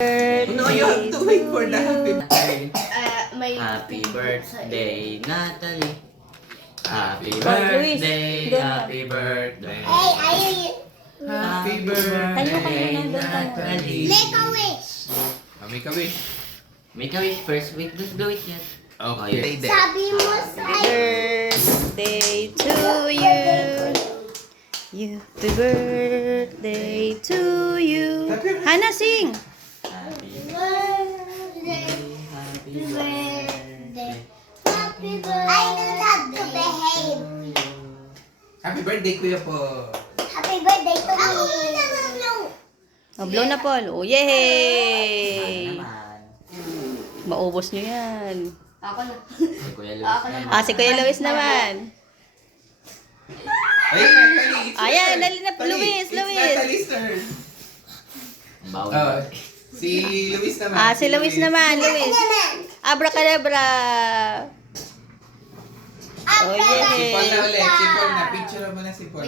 No, you have to wait for the happy birthday. Happy birthday, Natalie. Happy Luis, birthday, doon ka. happy birthday. Hey, ayaw. Happy Tayo ka birthday, muna, doon ka muna. Natalie. Make a wish. Make a wish. Make a wish first. Wait, let's do it yet. Okay. yes. Sabi mo sa Birthday to you. Happy birthday to you. Hana, sing. Happy birthday. happy Birthday. Happy birthday. I don't have to behave. Happy birthday, Kuya po. Happy birthday to me. No. Oh, blow na, Paul. Oh, yay! Maubos nyo yan. Ako na. Si Kuya Luis naman. Ah, si Kuya Luis naman. Ay, Natalie, it's Ayan, your dali na, turn. Luis, It's Luis. Natalie's turn. Bawal. Oh, si Luis naman. Ah, si Luis naman. Luis. Abracadabra. Oh, Si Paul na yay! ulit. Si Paul na. Picture mo na si Paul.